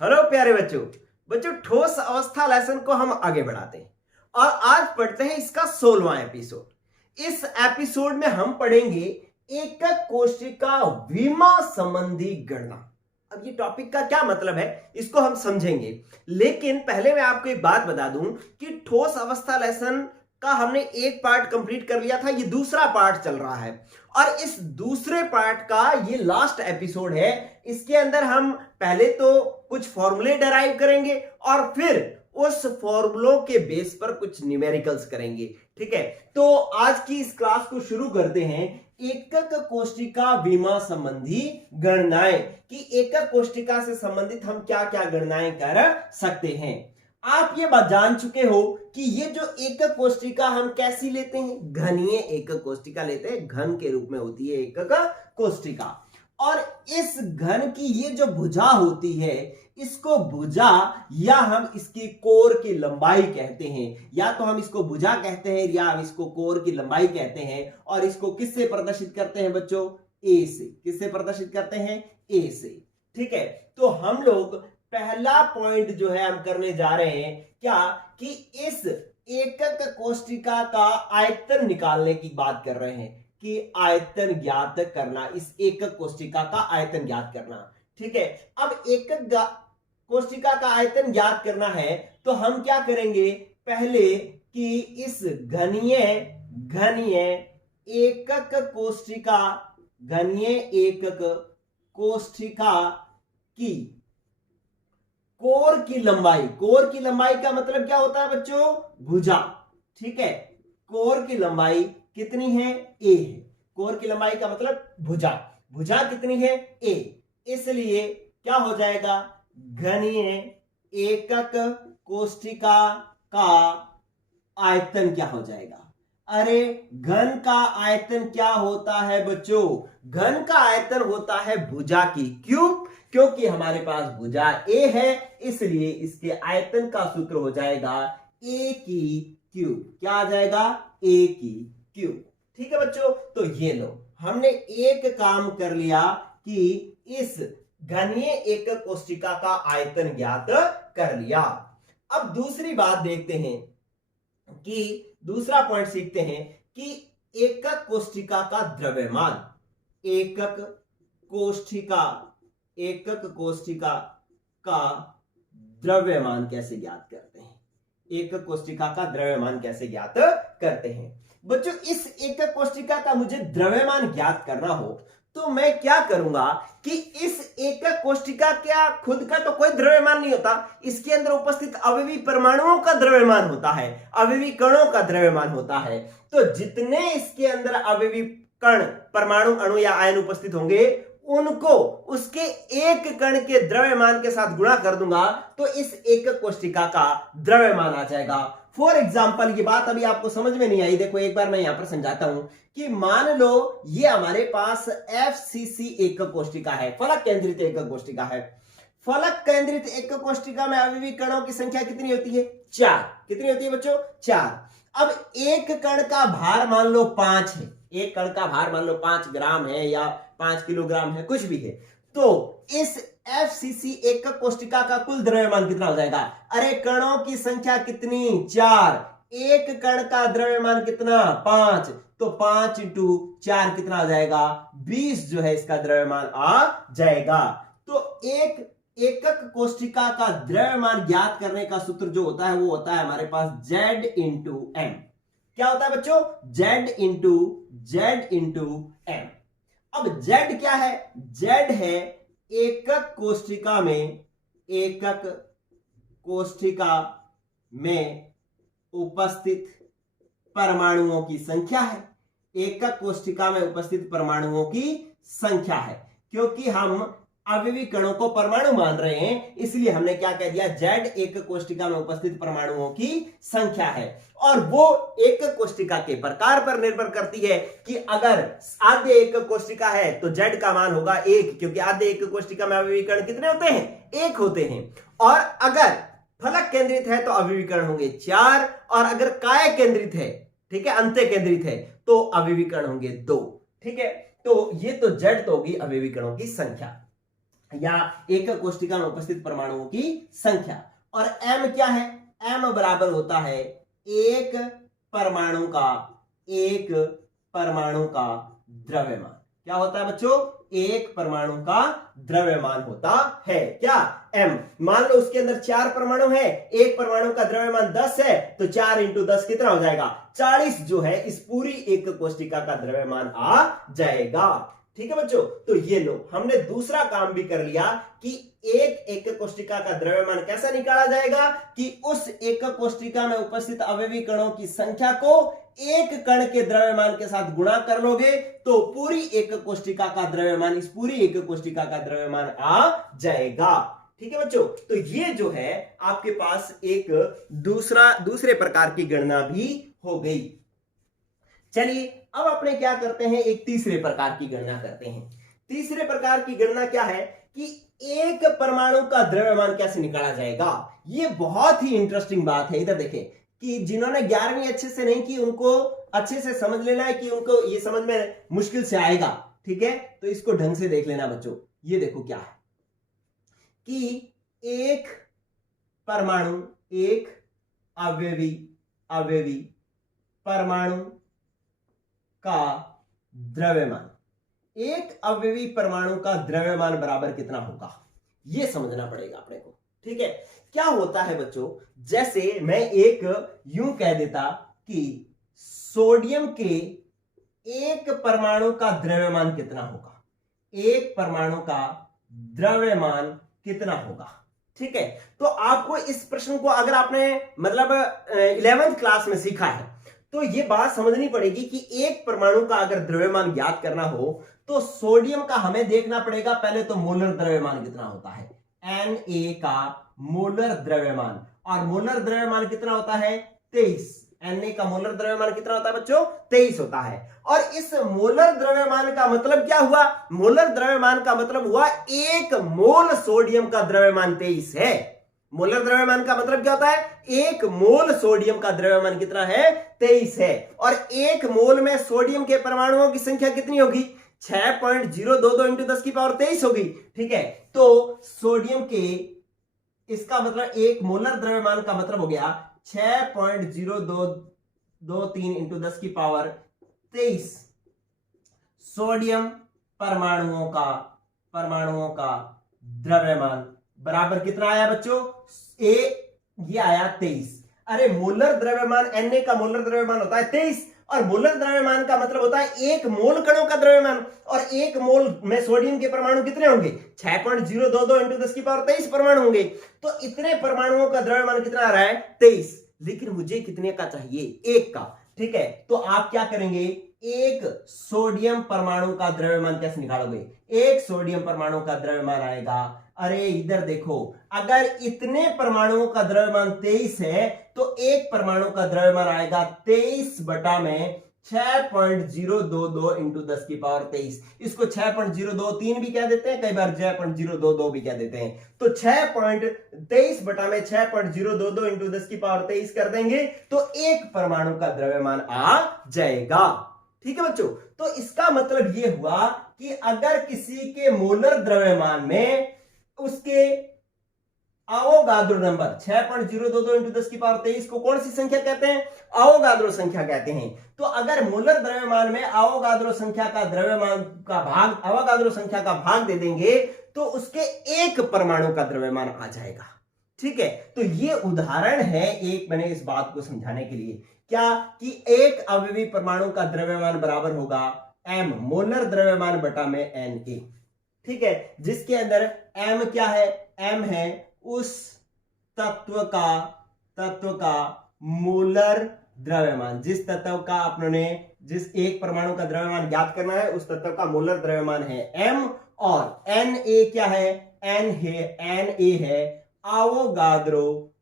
Hello प्यारे बच्चों। बच्चों, ठोस अवस्था लेसन को हम आगे बढ़ाते हैं और आज पढ़ते हैं इसका 16वां एपिसोड। इस एपिसोड में हम पढ़ेंगे एकक कोशिका विमा संबंधी गणना। अब ये टॉपिक का क्या मतलब है इसको हम समझेंगे, लेकिन पहले मैं आपको एक बात बता दूं कि ठोस अवस्था लेसन का हमने एक पार्ट कंप्लीट कर लिया था, ये दूसरा पार्ट चल रहा है और इस दूसरे पार्ट का ये लास्ट एपिसोड है। इसके अंदर हम पहले तो कुछ फॉर्मूले डराइव करेंगे और फिर उस फॉर्मूलों के बेस पर कुछ न्यूमेरिकल्स करेंगे। ठीक है, तो आज की इस क्लास को शुरू करते हैं एकक कोशिका विमा संबंधी गणनाएं, कि एकक कोशिका से संबंधित हम क्या क्या गणनाएं कर सकते हैं। आप ये बात जान चुके हो कि ये जो एकक कोशिका हम कैसी लेते हैं, घनीय एकक कोशिका लेते हैं, घन के रूप में होती है एकक कोशिका। और इस घन की ये जो भुजा होती है, इसको भुजा या हम इसकी कोर की लंबाई कहते हैं, या तो हम इसको भुजा कहते हैं या हम इसको कोर की लंबाई कहते हैं। और इसको किससे प्रदर्शित करते हैं बच्चों? ए से। किससे प्रदर्शित करते हैं? ए से। ठीक है, तो हम लोग पहला पॉइंट जो है हम करने जा रहे हैं क्या, कि इस एकक कोशिका का आयतन निकालने की बात कर रहे हैं, कि आयतन ज्ञात करना, इस एकक कोशिका का आयतन ज्ञात करना। ठीक है, अब एकक कोशिका का आयतन ज्ञात करना है तो हम क्या करेंगे, पहले कि इस घनीय एकक कोशिका, घनीय एकक कोशिका की कोर की लंबाई, कोर की लंबाई का मतलब क्या होता है बच्चों? भुजा। ठीक है, कोर की लंबाई कितनी है? ए है। कोर की लंबाई का मतलब भुजा। भुजा कितनी है? ए। इसलिए क्या हो जाएगा, घनीय एकक कोशिका का आयतन क्या हो जाएगा? अरे घन का आयतन क्या होता है बच्चों? घन का आयतन होता है भुजा की क्यूब। क्योंकि हमारे पास भुजा ए है, इसलिए इसके आयतन का सूत्र हो जाएगा ए की क्यूब। क्या आ जाएगा? ए की क्यूब। ठीक है बच्चों, तो ये लो, हमने एक काम कर लिया कि इस घनीय एकक कोशिका का आयतन ज्ञात कर लिया। अब दूसरी बात देखते हैं, कि दूसरा पॉइंट सीखते हैं कि एकक कोशिका का द्रव्यमान, एकक कोशिका का द्रव्यमान कैसे ज्ञात करते हैं? एकक कोशिका का द्रव्यमान कैसे ज्ञात करते हैं बच्चों? इस एकक कोशिका का मुझे द्रव्यमान ज्ञात करना हो तो मैं क्या करूंगा कि इस एकक कोशिका का खुद का तो कोई द्रव्यमान नहीं होता, इसके अंदर उपस्थित अवयवी परमाणुओं का द्रव्यमान होता है, अवयवी कणों का द्रव्यमान होता है। तो जितने इसके अंदर अवयवी कण, परमाणु, अणु या आयन उपस्थित होंगे, उनको उसके एक कण के द्रव्यमान के साथ गुणा कर दूंगा तो इस एकक कोशिका का द्रव्यमान आ जाएगा। फॉर एग्जाम्पल, ये बात अभी आपको समझ में नहीं आई, देखो एक बार मैं यहां पर समझाता हूं कि मान लो ये हमारे पास FCC एकक कोशिका है, फलक केंद्रित एकक कोशिका है। फलक केंद्रित एकक कोशिका में अवयवी कणों की संख्या कितनी होती है? 4। कितनी होती है बच्चों? 4। अब एक कण का भार मान लो 5 है, एक कण का भार मान लो 5 ग्राम है या 5 किलोग्राम है, कुछ भी है, तो इस FCC एकक कोशिका का कुल द्रव्यमान कितना हो जाएगा? अरे कणों की संख्या कितनी? 4। एक कण का द्रव्यमान कितना? 5। तो 5 इंटू 4 कितना आ जाएगा? 20 जो है इसका द्रव्यमान आ जाएगा। तो एक एकक कोशिका का द्रव्यमान ज्ञात करने का सूत्र जो होता है वो होता है हमारे पास Z इंटू M। क्या होता है बच्चों? Z into M। अब Z क्या है? Z है एकक कोशिका में उपस्थित परमाणुओं की संख्या है। एकक कोशिका में उपस्थित परमाणुओं की संख्या है। क्योंकि हम अवयवी कणों को परमाणु मान रहे हैं, इसलिए हमने क्या कह दिया? Z एकक कोशिका में उपस्थित परमाणुओं की संख्या है। और वो एकक कोशिका के प्रकार पर निर्भर करती है कि अगर आद्य एकक कोशिका है तो Z का मान होगा 1, क्योंकि आद्य एकक कोशिका में अवयवी कण कितने होते हैं? 1 होते हैं। और अगर फलक केंद्रित है तो अवयवी कण होंगे 4, और अगर काय केंद्रित है, ठीक है, अंत्य केंद्रित है, तो अवयवी कण होंगे 2। ठीक है, तो ये तो Z तो होगी अवयवी कणों की संख्या। या एकक कोष्टिका में उपस्थित परमाणुओं की संख्या। और m क्या है, m बराबर होता है एक परमाणु का द्रव्यमान। क्या होता है बच्चों, एक परमाणु का द्रव्यमान होता है क्या, m। मान लो उसके अंदर 4 परमाणु है, एक परमाणु का द्रव्यमान 10 है, तो 4 इंटू 10 कितना हो जाएगा, 40 जो है इस पूरी एक कोष्टिका का द्रव्यमान आ जाएगा। ठीक है बच्चों, तो ये लो हमने दूसरा काम भी कर लिया कि एक कोष्टिका का द्रव्यमान कैसा निकाला जाएगा, कि उस एक कोष्टिका में उपस्थित अवयवी कणों की संख्या को एक कण के द्रव्यमान के साथ गुणा कर लोगे तो पूरी एक कोष्टिका का द्रव्यमान, इस पूरी एक कोष्टिका का द्रव्यमान आ जाएगा। ठीक है बच्चों, तो ये जो है आपके पास एक दूसरे प्रकार की गणना भी हो गई। चलिए अब अपने क्या करते हैं, एक तीसरे प्रकार की गणना करते हैं। तीसरे प्रकार की गणना क्या है कि एक परमाणु का द्रव्यमान कैसे निकाला जाएगा। ये बहुत ही इंटरेस्टिंग बात है। इधर देखें कि जिन्होंने 11वीं अच्छे से नहीं की उनको अच्छे से समझ लेना है कि उनको ये समझ में मुश्किल से आएगा। ठीक है, तो इसको ढंग से देख लेना बच्चों। ये देखो क्या है कि एक परमाणु, एक अवयवी परमाणु का द्रव्यमान, एक अवयवी परमाणु का द्रव्यमान बराबर कितना होगा, यह समझना पड़ेगा अपने को। ठीक है, क्या होता है बच्चों, जैसे मैं एक यूं कह देता कि सोडियम के एक परमाणु का द्रव्यमान कितना होगा, एक परमाणु का द्रव्यमान कितना होगा। ठीक है, तो आपको इस प्रश्न को अगर आपने मतलब 11th क्लास में सीखा है तो यह बात समझनी पड़ेगी कि एक परमाणु का अगर द्रव्यमान ज्ञात करना हो तो सोडियम का हमें देखना पड़ेगा पहले तो मोलर द्रव्यमान कितना होता है, Na का मोलर द्रव्यमान। और मोलर द्रव्यमान कितना होता है, 23। Na का मोलर द्रव्यमान कितना होता है बच्चों, 23 होता है। और इस मोलर द्रव्यमान का मतलब क्या हुआ, मोलर द्रव्यमान का मतलब हुआ एक मोल सोडियम का द्रव्यमान 23 है। मोलर द्रव्यमान का मतलब क्या होता है, एक मोल सोडियम का द्रव्यमान कितना है, 23 है। और एक मोल में सोडियम के परमाणुओं की संख्या कितनी होगी, 6.022 इंटू 10 की पावर 23 होगी। ठीक है, तो सोडियम के, इसका मतलब एक मोलर द्रव्यमान का मतलब हो गया 6.0223 इंटू 10 की पावर 23 सोडियम परमाणुओं का द्रव्यमान बराबर कितना आया बच्चों, ये आया 23। अरे मोलर द्रव्यमान, Na का मोलर द्रव्यमान होता है 23 और मोलर द्रव्यमान का मतलब होता है एक मोल कणों का द्रव्यमान। और एक मोल में सोडियम के परमाणु कितने होंगे, 6.022 इंटू 10 की पावर 23 परमाणु होंगे। तो इतने परमाणुओं का द्रव्यमान कितना आ रहा है, 23। लेकिन मुझे कितने का चाहिए, एक का। ठीक है, तो आप क्या करेंगे, एक सोडियम परमाणु का द्रव्यमान कैसे निकालोगे, एक सोडियम परमाणु का द्रव्यमान आएगा, अरे इधर देखो, अगर इतने परमाणुओं का द्रव्यमान 23 है तो एक परमाणु का द्रव्यमान आएगा 23 बटा में 6.022 इंटू 10 की पावर 23। इसको 6.023 भी कह देते हैं, कई बार 6.022 भी कह देते हैं। तो 6.23 बटा में 6.022 इंटू 10 की पावर 23 कर देंगे तो एक परमाणु का द्रव्यमान आ जाएगा। ठीक है बच्चों, तो इसका मतलब यह हुआ कि अगर किसी के मोलर द्रव्यमान में उसके अवोगाद्रो नंबर 6.022 इंटू 10 की पावर 23 को कौन सी संख्या कहते हैं, अवोगाद्रो संख्या कहते हैं। तो अगर मोलर द्रव्यमान में अवोगाद्रो संख्या का द्रव्यमान का भाग, अवोगाद्रो संख्या का भाग दे देंगे तो उसके एक परमाणु का द्रव्यमान आ जाएगा। ठीक है, तो ये उदाहरण है एक, मैंने इस बात को समझाने के लिए क्या कि एक अवयवी परमाणु का द्रव्यमान बराबर होगा m मोलर द्रव्यमान बटा में Na। ठीक है, जिसके अंदर m क्या है, m है उस तत्व का मोलर द्रव्यमान, जिस तत्व का अपने जिस एक परमाणु का द्रव्यमान ज्ञात करना है उस तत्व का मोलर द्रव्यमान है m। और Na क्या है, Na है अवोगाद्रो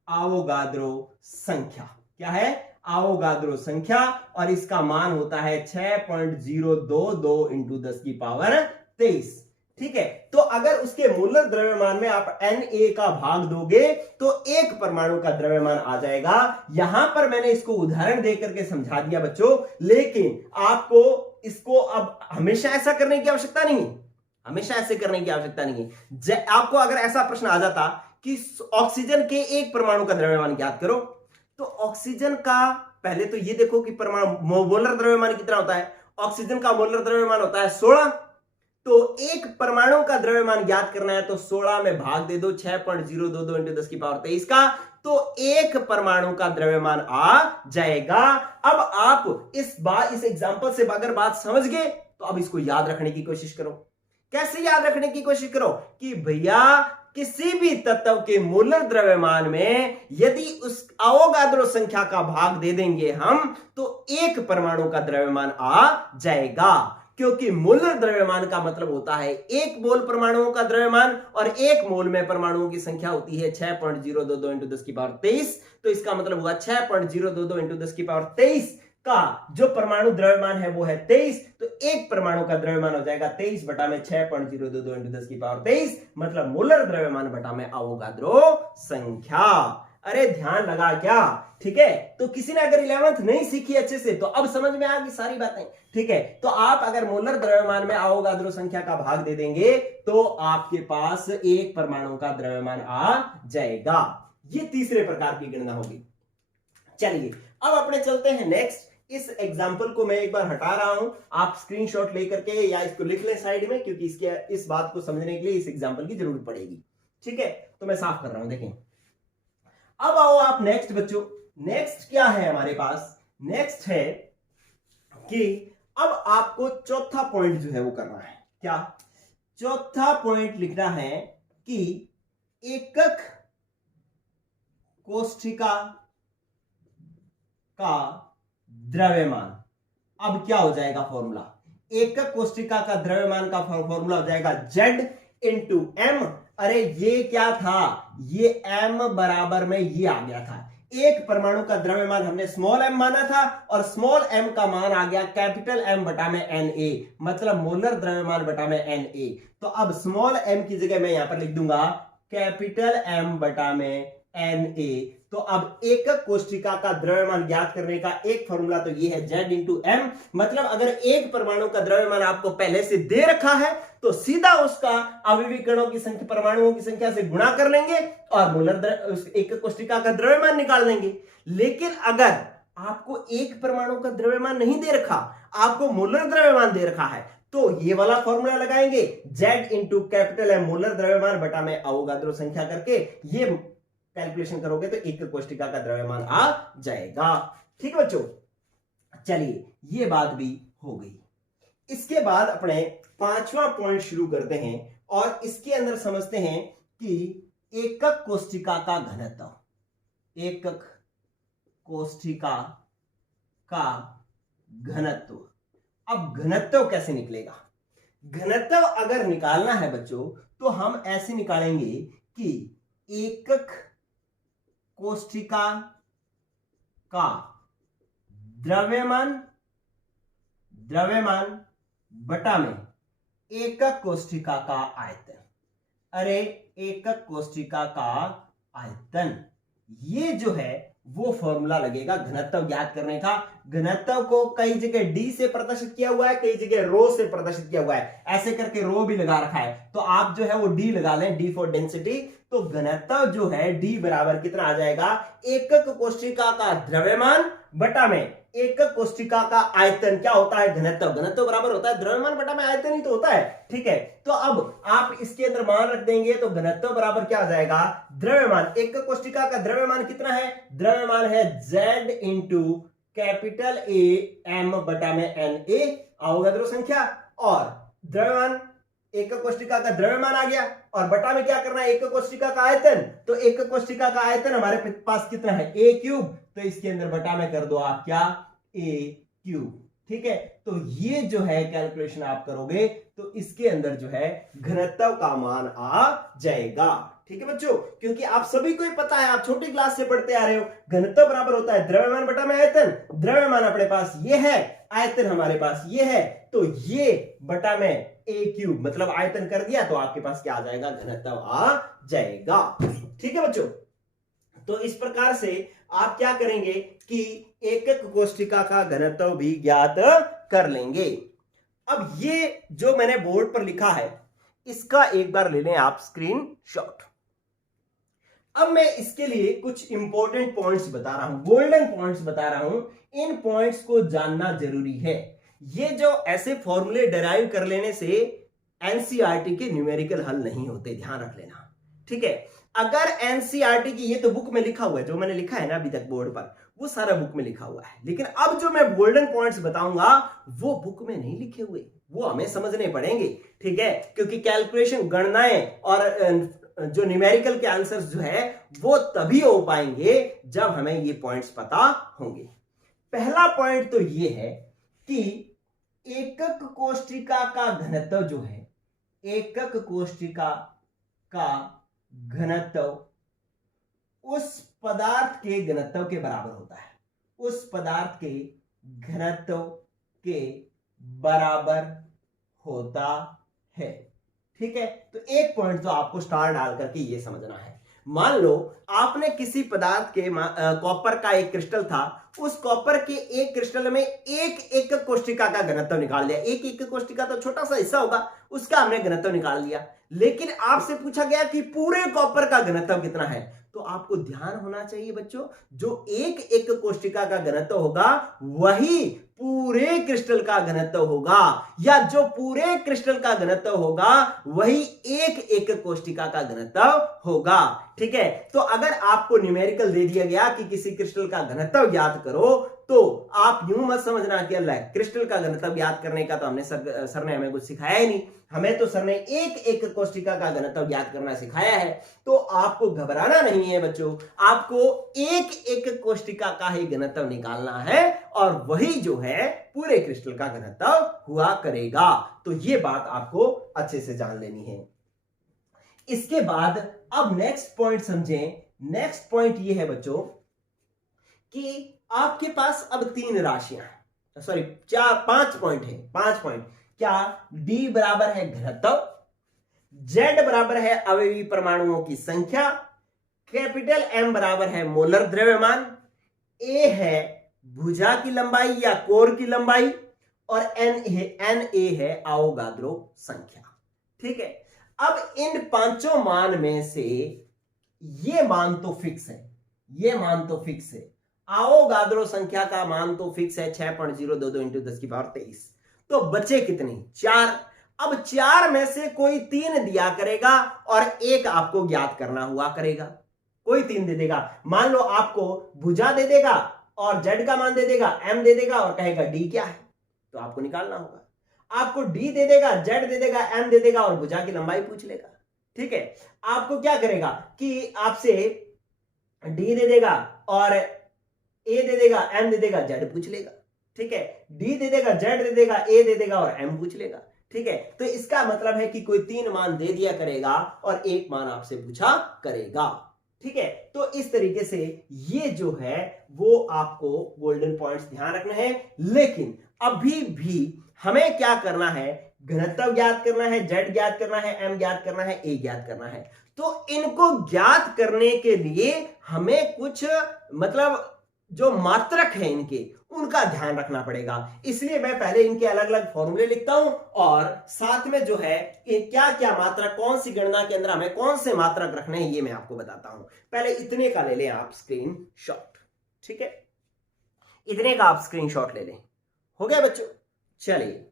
संख्या। क्या है, अवोगाद्रो संख्या। और इसका मान होता है 6.022 इंटू 10 की पावर 23। ठीक है, तो अगर उसके मोलर द्रव्यमान में आप Na का भाग दोगे तो एक परमाणु का द्रव्यमान आ जाएगा। यहां पर मैंने इसको उदाहरण देकर के समझा दिया बच्चों, लेकिन आपको इसको अब हमेशा ऐसा करने की आवश्यकता नहीं। हमेशा ऐसे करने की आवश्यकता नहीं है। आपको अगर ऐसा प्रश्न आ जाता कि ऑक्सीजन के एक परमाणु का द्रव्यमान ज्ञात करो, तो ऑक्सीजन का पहले तो ये देखो कि परमाणु मोलर द्रव्यमान कितना होता है। ऑक्सीजन का मोलर द्रव्यमान होता है 16, तो एक परमाणु का द्रव्यमान ज्ञात करना है तो 16 में भाग दे दो 6.022 इंटू 10 की पावर 23 का, तो एक परमाणु का द्रव्यमान आ जाएगा। अब आप इस एग्जांपल से अगर बात समझ गए तो अब इसको याद रखने की कोशिश करो। कैसे याद रखने की कोशिश करो कि भैया किसी भी तत्व के मोलर द्रव्यमान में यदि उस अवोगाद्रो संख्या का भाग दे देंगे हम, तो एक परमाणु का द्रव्यमान आ जाएगा। क्योंकि मोलर द्रव्यमान का मतलब होता है एक मोल परमाणुओं का द्रव्यमान, और एक मोल में परमाणुओं की संख्या होती है 6.022 इंटू 10 की पावर 23। तो इसका मतलब हुआ 6.022 इंटू 10 की पावर 23 का जो परमाणु द्रव्यमान है वो है 23, तो एक परमाणु का द्रव्यमान हो जाएगा 23 बटा में 6.022 इंटू 10 की पावर 23, मतलब मोलर द्रव्यमान बटा में अवोगाद्रो संख्या। अरे ध्यान लगा क्या? ठीक है, तो किसी ने अगर 11th नहीं सीखी अच्छे से तो अब समझ में आ गई सारी बातें। ठीक है, तो आप अगर मोलर द्रव्यमान में अवोगाद्रो संख्या का भाग दे देंगे तो आपके पास एक परमाणु का द्रव्यमान आ जाएगा। ये तीसरे प्रकार की गणना होगी। चलिए अब अपने चलते हैं नेक्स्ट। इस एग्जाम्पल को मैं एक बार हटा रहा हूं, आप स्क्रीनशॉट लेकर के या इसको लिख लें साइड में, क्योंकि इस बात को समझने के लिए इस एग्जाम्पल की जरूरत पड़ेगी। ठीक है, तो मैं साफ कर रहा हूं। देखें, अब आओ आप नेक्स्ट बच्चों। नेक्स्ट क्या है हमारे पास? नेक्स्ट है कि अब आपको चौथा पॉइंट जो है वो करना है। क्या? चौथा पॉइंट लिखना है कि एकक कोष्ठिका का द्रव्यमान। अब क्या हो जाएगा फॉर्मूला? एकक कोष्ठिका का द्रव्यमान का फॉर्मूला हो जाएगा Z इंटू M। अरे ये क्या था? ये M बराबर में ये आ गया था। एक परमाणु का द्रव्यमान हमने स्मॉल m माना था और स्मॉल m का मान आ गया कैपिटल M बटा में Na, मतलब मोलर द्रव्यमान बटा में Na। तो अब स्मॉल m की जगह मैं यहां पर लिख दूंगा कैपिटल M बटा में Na। तो अब एकक कोष्ठिका का द्रव्यमान ज्ञात करने का एक फॉर्मूला तो ये है Z इंटू M। मतलब अगर एक परमाणु का द्रव्यमान आपको पहले से दे रखा है तो सीधा उसका अवयवी कणों की संख्या, परमाणुओं की संख्या से गुणा कर लेंगे और मोलर एकक कोष्ठिका का द्रव्यमान निकाल देंगे। लेकिन अगर आपको एक परमाणु का द्रव्यमान नहीं दे रखा, आपको मोलर द्रव्यमान दे रखा है, तो ये वाला फॉर्मूला लगाएंगे Z into capital M molar द्रव्यमान बटा में अवोगाद्रो संख्या करके ये कैलकुलेशन करोगे तो एकक कोष्ठिका का द्रव्यमान आ जाएगा। ठीक है बच्चों, चलिए ये बात भी हो गई। इसके बाद अपने पांचवा पॉइंट शुरू करते हैं और इसके अंदर समझते हैं कि एकक कोष्ठिका का घनत्व। एकक कोष्ठिका का घनत्व। अब घनत्व कैसे निकलेगा? घनत्व अगर निकालना है बच्चों तो हम ऐसे निकालेंगे कि एकक कोष्ठिका का द्रव्यमान बटा में एकक कोष्ठिका का आयतन। अरे एकक कोष्ठिका का आयतन, ये जो है वो फॉर्मूला लगेगा घनत्व ज्ञात करने का। घनत्व को कई जगह डी से प्रदर्शित किया हुआ है, कई जगह रो से प्रदर्शित किया हुआ है, ऐसे करके रो भी लगा रखा है, तो आप जो है वो डी लगा लें, डी फॉर डेंसिटी। तो घनत्व जो है डी बराबर कितना आ जाएगा? एकक कोष्ठिका का द्रव्यमान बटा में एकक कोष्ठिका का आयतन। क्या होता है? घनत्व। घनत्व बराबर होता है द्रव्यमान बटा में आयतन ही तो होता है। ठीक है, तो अब आप इसके अंदर मान रख देंगे तो घनत्व बराबर क्या आ जाएगा? द्रव्यमान। एकक कोष्ठिका का द्रव्यमान कितना है? द्रव्यमान है Z into capital A M बटा में Na अवोगाद्रो संख्या, और द्रव्यमान एकक कोष्ठिका का द्रव्यमान आ गया और बटा में क्या करना है? एकक कोष्ठिका का आयतन। तो एकक कोष्ठिका का आयतन हमारे पास कितना है? A cube. तो इसके अंदर बटा में कर दो आप क्या? A cube. ठीक है, तो ये जो है कैलकुलेशन आप करोगे तो इसके अंदर जो है घनत्व का मान आ जाएगा। ठीक है बच्चों, क्योंकि आप सभी को ही पता है, आप छोटी क्लास से पढ़ते आ रहे हो, घनत्व बराबर होता है द्रव्यमान बटा में आयतन। द्रव्यमान अपने पास ये है, आयतन हमारे पास ये है, तो ये बटा में A क्यूब, मतलब आयतन कर दिया तो आपके पास क्या आ जाएगा? घनत्व आ जाएगा। ठीक है बच्चों, तो इस प्रकार से आप क्या करेंगे कि एकक कोष्ठिका का घनत्व भी ज्ञात कर लेंगे। अब ये जो मैंने बोर्ड पर लिखा है इसका एक बार ले लें आप स्क्रीनशॉट। अब मैं इसके लिए कुछ इंपॉर्टेंट पॉइंट्स बता रहा हूं, गोल्डन पॉइंट्स बता रहा हूं, इन पॉइंट्स को जानना जरूरी है। ये जो ऐसे फॉर्मूले डिराइव कर लेने से एनसीईआरटी के न्यूमेरिकल हल नहीं होते, ध्यान रख लेना, ठीक है। अगर एनसीईआरटी की, ये तो बुक में लिखा हुआ है, जो मैंने लिखा है ना अभी तक बोर्ड पर, वो सारा बुक में लिखा हुआ है, लेकिन अब जो मैं गोल्डन पॉइंट्स बताऊंगा वो बुक में नहीं लिखे हुए, वो हमें समझने पड़ेंगे, ठीक है। क्योंकि कैलकुलेशन, गणनाएं और जो न्यूमेरिकल के आंसर्स जो है वो तभी हो पाएंगे जब हमें ये पॉइंट्स पता होंगे। पहला पॉइंट तो ये है कि एकक कोष्ठिका का घनत्व जो है, एकक कोष्ठिका का घनत्व उस पदार्थ के घनत्व के बराबर होता है, उस पदार्थ के घनत्व के बराबर होता है, ठीक है। तो एक पॉइंट तो आपको स्टार डाल करके ये समझना है। मान लो आपने किसी पदार्थ के कॉपर का एक क्रिस्टल था, उस कॉपर के एक क्रिस्टल में एक एकक कोष्ठिका का घनत्व निकाल लिया। एक एकक कोष्ठिका तो छोटा सा हिस्सा होगा, उसका हमने घनत्व निकाल लिया। लेकिन आपसे पूछा गया कि पूरे कॉपर का घनत्व कितना है, तो आपको ध्यान होना चाहिए बच्चों, जो एक एकक कोष्ठिका का घनत्व होगा वही पूरे क्रिस्टल का घनत्व होगा, या जो पूरे क्रिस्टल का घनत्व होगा वही एक एकक कोष्ठिका का घनत्व होगा, ठीक है। तो अगर आपको न्यूमेरिकल दे दिया गया कि किसी क्रिस्टल का घनत्व ज्ञात करो, तो आप यूं मत समझना कि अल्लाह क्रिस्टल का घनत्व ज्ञात करने का तो हमने सर ने हमें कुछ सिखाया ही नहीं, हमें तो सर ने एक एकक कोष्ठिका का घनत्व ज्ञात करना सिखाया है। तो आपको घबराना नहीं है बच्चों, आपको एक एकक कोष्ठिका का ही घनत्व निकालना है और वही जो है पूरे क्रिस्टल का घनत्व हुआ करेगा। तो ये बात आपको अच्छे से जान लेनी है। इसके बाद अब नेक्स्ट पॉइंट समझें। नेक्स्ट पॉइंट ये है बच्चों कि आपके पास अब तीन राशियां, सॉरी 5 पॉइंट है, 5 पॉइंट। क्या? D बराबर है घनत्व, Z बराबर है अवयवी परमाणुओं की संख्या, कैपिटल M बराबर है मोलर द्रव्यमान, A है भुजा की लंबाई या कोर की लंबाई, और Na है अवोगाद्रो संख्या, ठीक है। अब इन पांचों मान में से ये मान तो फिक्स है, ये मान तो फिक्स है, अवोगाद्रो संख्या का मान तो फिक्स है 6.022 इंटू 10 की पावर 23। तो बचे कितने? 4। अब 4 में से कोई 3 दिया करेगा और एक आपको ज्ञात करना हुआ करेगा। कोई 3 दे देगा, मान लो आपको भुजा दे देगा और Z का मान दे देगा, M दे देगा और कहेगा D क्या है, तो आपको निकालना होगा। आपको D दे देगा, Z दे देगा, M दे देगा और भुजा की लंबाई पूछ लेगा, ठीक है। आपको क्या करेगा कि आपसे D दे देगा और A दे देगा, M दे देगा, Z पूछ लेगा, ठीक है। D दे देगा, Z दे देगा, A दे देगा और M पूछ लेगा, ठीक है। तो इसका मतलब है कि कोई 3 मान दे दिया करेगा और एक मान आपसे पूछा करेगा, ठीक है। तो इस तरीके से ये जो है वो आपको गोल्डन पॉइंट्स ध्यान रखना है। लेकिन अभी भी हमें क्या करना है? घनत्व ज्ञात करना है, Z ज्ञात करना है, M ज्ञात करना है, A ज्ञात करना है। तो इनको ज्ञात करने के लिए हमें कुछ मतलब जो मात्रक है इनके, उनका ध्यान रखना पड़ेगा। इसलिए मैं पहले इनके अलग अलग फॉर्मूले लिखता हूं और साथ में जो है क्या क्या मात्रक, कौन सी गणना के अंदर हमें कौन से मात्रक रखने हैं ये मैं आपको बताता हूं। पहले इतने का ले लें आप स्क्रीनशॉट, ठीक है। इतने का आप स्क्रीनशॉट ले लें। हो गया बच्चों? चलिए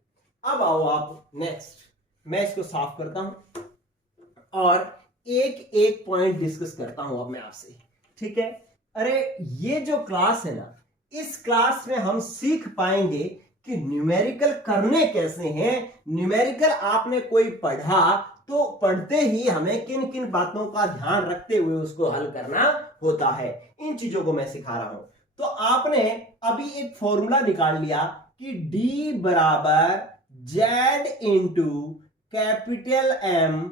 अब आओ आप नेक्स्ट, मैं इसको साफ करता हूं और एक एक पॉइंट डिस्कस करता हूं अब मैं आपसे, ठीक है। अरे ये जो क्लास है ना, इस क्लास में हम सीख पाएंगे कि न्यूमेरिकल करने कैसे हैं। न्यूमेरिकल आपने कोई पढ़ा तो पढ़ते ही हमें किन किन बातों का ध्यान रखते हुए उसको हल करना होता है, इन चीजों को मैं सिखा रहा हूं। तो आपने अभी एक फॉर्मूला निकाल लिया कि D बराबर Z इंटू कैपिटल M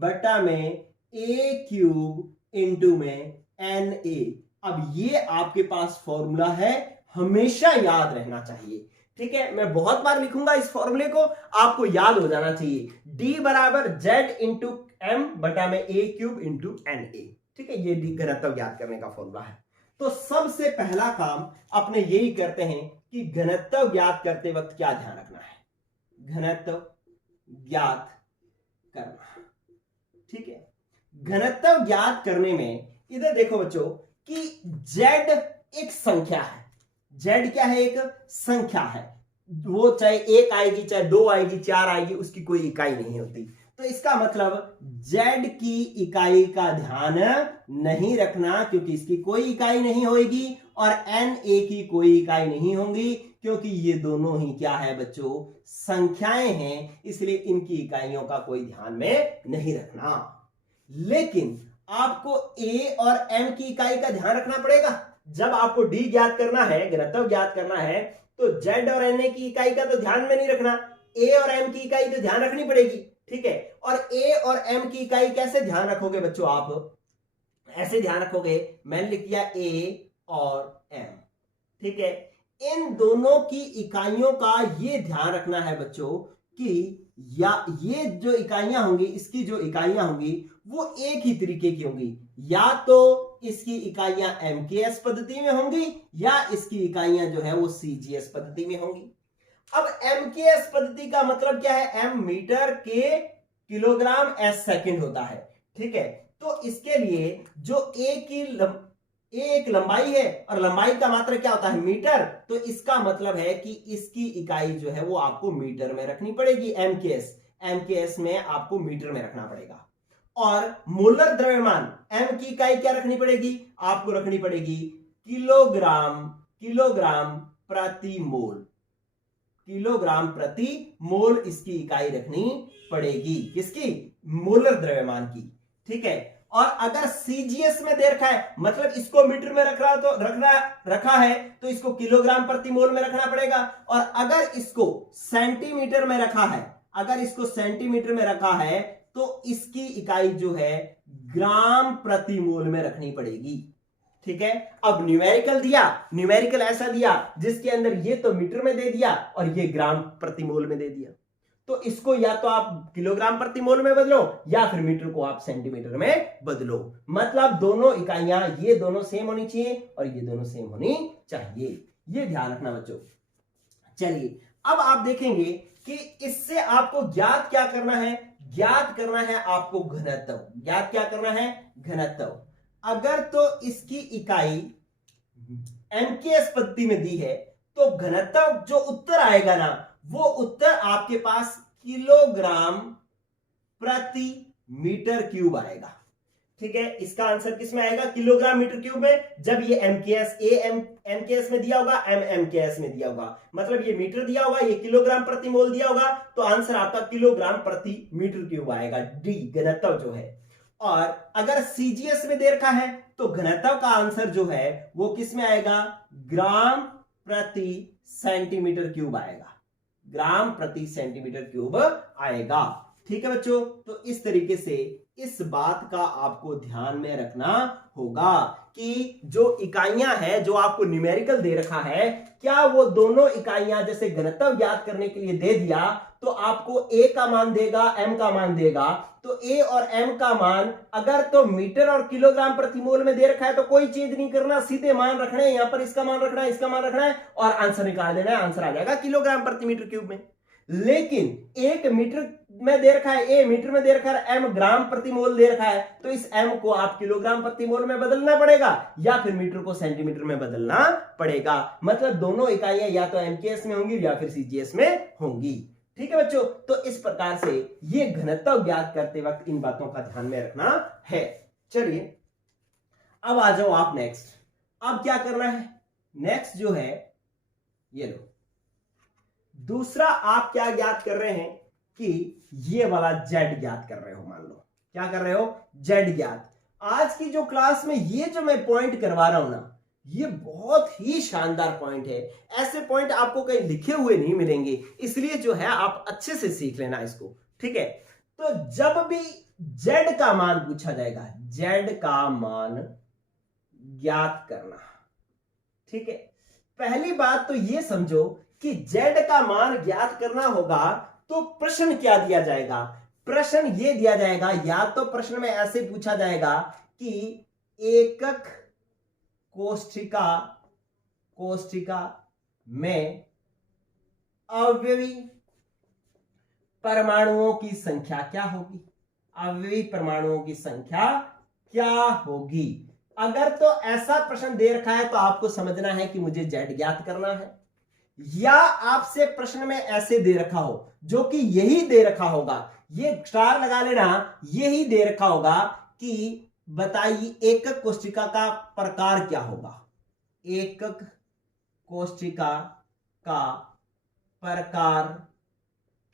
बटा में A क्यूब इंटू में NA। अब ये आपके पास फॉर्मूला है, हमेशा याद रहना चाहिए, ठीक है। मैं बहुत बार लिखूंगा इस फॉर्मूले को, आपको याद हो जाना चाहिए। D बराबर Z इंटू M बटा में A क्यूब इंटू NA, ठीक है। ये D घनत्व ज्ञात करने का फॉर्मूला है। तो सबसे पहला काम अपने यही करते हैं कि घनत्व ज्ञात करते वक्त क्या ध्यान रखना है? घनत्व ज्ञात करना, घनत्व ज्ञात करने में इधर देखो बच्चों कि z एक संख्या है। z क्या है? एक संख्या है। वो चाहे एक आएगी, चाहे दो आएगी, चार आएगी, उसकी कोई इकाई नहीं होती। तो इसका मतलब z की इकाई का ध्यान नहीं रखना, क्योंकि इसकी कोई इकाई नहीं होगी, और na की कोई इकाई नहीं होगी, क्योंकि ये दोनों ही क्या है बच्चों? संख्याएं हैं, इसलिए इनकी इकाइयों का कोई ध्यान में नहीं रखना। लेकिन आपको a और m की इकाई का ध्यान रखना पड़ेगा। जब आपको d ज्ञात करना है, घनत्व ज्ञात करना है, तो z और na की इकाई का तो ध्यान में नहीं रखना, a और m की इकाई तो ध्यान रखनी पड़ेगी। ठीक है, और a और m की इकाई कैसे ध्यान रखोगे बच्चों? आप ऐसे ध्यान रखोगे, मैंने लिख दिया a और m। ठीक है, इन दोनों की इकाइयों का ये ध्यान रखना है बच्चों कि या ये जो इकाइयां होंगी, इसकी जो इकाइयां होंगी वो एक ही तरीके की होंगी। या तो इसकी इकाइयां MKS पद्धति में होंगी, या इसकी इकाइयां जो है वो CGS पद्धति में होंगी। अब MKS पद्धति का मतलब क्या है? M मीटर के किलोग्राम S सेकंड होता है। ठीक है, तो इसके लिए जो एक लंबाई है, और लंबाई का मात्रा क्या होता है? मीटर। तो इसका मतलब है कि इसकी इकाई जो है वो आपको मीटर में रखनी पड़ेगी। MKS में आपको मीटर में रखना पड़ेगा। और मोलर द्रव्यमान m की इकाई क्या रखनी पड़ेगी? आपको रखनी पड़ेगी किलोग्राम प्रति मोल। किलोग्राम प्रति मोल इसकी इकाई रखनी पड़ेगी। किसकी? मोलर द्रव्यमान की। ठीक है, और अगर CGS में दे रखा है, मतलब इसको मीटर में रखा है, तो इसको किलोग्राम प्रति मोल में रखना पड़ेगा। और अगर इसको सेंटीमीटर में रखा है, तो इसकी इकाई जो है ग्राम प्रति मोल में रखनी पड़ेगी। ठीक है, अब न्यूमेरिकल ऐसा दिया जिसके अंदर ये तो मीटर में दे दिया और ये ग्राम प्रति मोल में दे दिया, तो इसको या तो आप किलोग्राम प्रति मोल में बदलो, या फिर मीटर को आप सेंटीमीटर में बदलो। मतलब दोनों इकाइयां, ये दोनों सेम होनी चाहिए और ये दोनों सेम होनी चाहिए। ये ध्यान रखना बच्चों। चलिए, अब आप देखेंगे कि इससे आपको ज्ञात क्या करना है? ज्ञात करना है आपको घनत्व। ज्ञात क्या करना है? घनत्व। अगर तो इसकी इकाई MKS पद्धति में दी है, तो घनत्व जो उत्तर आएगा ना, वो उत्तर आपके पास किलोग्राम प्रति मीटर क्यूब आएगा। ठीक है, इसका आंसर किस में आएगा? किलोग्राम मीटर क्यूब में। जब ये MKS में दिया होगा, MKS में दिया होगा, मतलब ये मीटर दिया होगा, ये किलोग्राम प्रति मोल दिया होगा, तो आंसर आपका किलोग्राम प्रति मीटर क्यूब आएगा, डी घनत्व जो है। और अगर CGS में दे रखा है, तो घनत्व का आंसर जो है वो किस में आएगा? ग्राम प्रति सेंटीमीटर क्यूब आएगा। ग्राम प्रति सेंटीमीटर क्यूब आएगा। ठीक है बच्चों, तो इस तरीके से इस बात का आपको ध्यान में रखना होगा कि जो इकाइयां हैं, जो आपको न्यूमेरिकल दे रखा है, क्या वो दोनों इकाइयां, जैसे घनत्व ज्ञात करने के लिए दे दिया, तो आपको A का मान देगा, M का मान देगा। तो A और M का मान अगर तो मीटर और किलोग्राम प्रति मोल में दे रखा है, तो कोई चीज नहीं करना, सीधे मान रखना है। यहां पर इसका मान रखना है, इसका मान रखना है, और आंसर निकाल देना है। आंसर आ जाएगा किलोग्राम प्रति मीटर क्यूब में। लेकिन एक मीटर में दे रखा है, A मीटर में दे रखा है, M ग्राम प्रति मोल दे रखा है, तो इस M को आप किलोग्राम प्रति मोल में बदलना पड़ेगा, या फिर मीटर को सेंटीमीटर में बदलना पड़ेगा। मतलब दोनों इकाइयां या तो MKS में होंगी या फिर CGS में होंगी। ठीक है बच्चों, तो इस प्रकार से ये घनत्व ज्ञात करते वक्त इन बातों का ध्यान में रखना है। चलिए, अब आ जाओ आप नेक्स्ट। अब क्या करना है? नेक्स्ट जो है, ये लो, दूसरा आप क्या ज्ञात कर रहे हैं कि ये वाला Z ज्ञात कर रहे हो। मान लो क्या कर रहे हो? Z ज्ञात। आज की जो क्लास में ये जो मैं पॉइंट करवा रहा हूं ना, ये बहुत ही शानदार पॉइंट है। ऐसे पॉइंट आपको कहीं लिखे हुए नहीं मिलेंगे, इसलिए जो है आप अच्छे से सीख लेना इसको। ठीक है, तो जब भी Z का मान पूछा जाएगा, Z का मान ज्ञात करना। ठीक है, पहली बात तो ये समझो कि Z का मान ज्ञात करना होगा, तो प्रश्न क्या दिया जाएगा? प्रश्न ये दिया जाएगा, या तो प्रश्न में ऐसे पूछा जाएगा कि एकक कोष्ठिका में अवयवी परमाणुओं की संख्या क्या होगी। अवयवी परमाणुओं की संख्या क्या होगी। अगर तो ऐसा प्रश्न दे रखा है तो आपको समझना है कि मुझे जेड ज्ञात करना है, या आपसे प्रश्न में ऐसे दे रखा हो जो कि यही दे रखा होगा, ये स्टार लगा लेना, यही दे रखा होगा कि बताइए एकक कोष्ठिका का प्रकार क्या होगा। एकक कोष्ठिका का प्रकार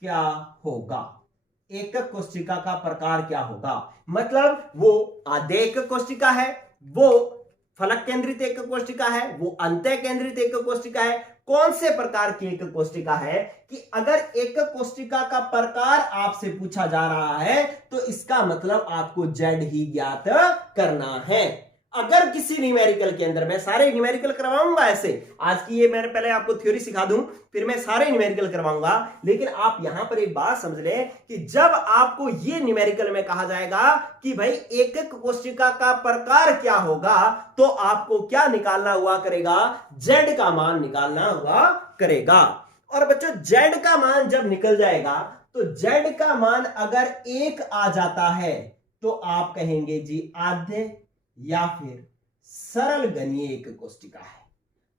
क्या होगा। एकक कोष्ठिका का प्रकार क्या होगा मतलब वो आद्य एकक कोष्ठिका है, वो फलक केंद्रित एकक कोष्ठिका है, वो अंतः केंद्रित एकक कोष्ठिका है। कौन से प्रकार की एकक कोष्ठिका है कि अगर एकक कोष्ठिका का प्रकार आपसे पूछा जा रहा है तो इसका मतलब आपको जेड ही ज्ञात करना है। अगर किसी न्यूमेरिकल के अंदर, मैं सारे न्यूमेरिकल करवाऊंगा ऐसे, आज की ये मैंने पहले आपको थ्योरी सिखा दूं फिर मैं सारे न्यूमेरिकल करवाऊंगा, लेकिन आप यहां पर एक बात समझ लें कि जब आपको ये न्यूमेरिकल में कहा जाएगा कि भाई एकक कोष्ठिका का प्रकार क्या होगा तो आपको क्या निकालना हुआ करेगा, जेड का मान निकालना हुआ करेगा। और बच्चों जेड का मान जब निकल जाएगा तो जेड का मान अगर 1 आ जाता है तो आप कहेंगे जी आद्य या फिर सरल घनीय एकक कोष्ठिका है।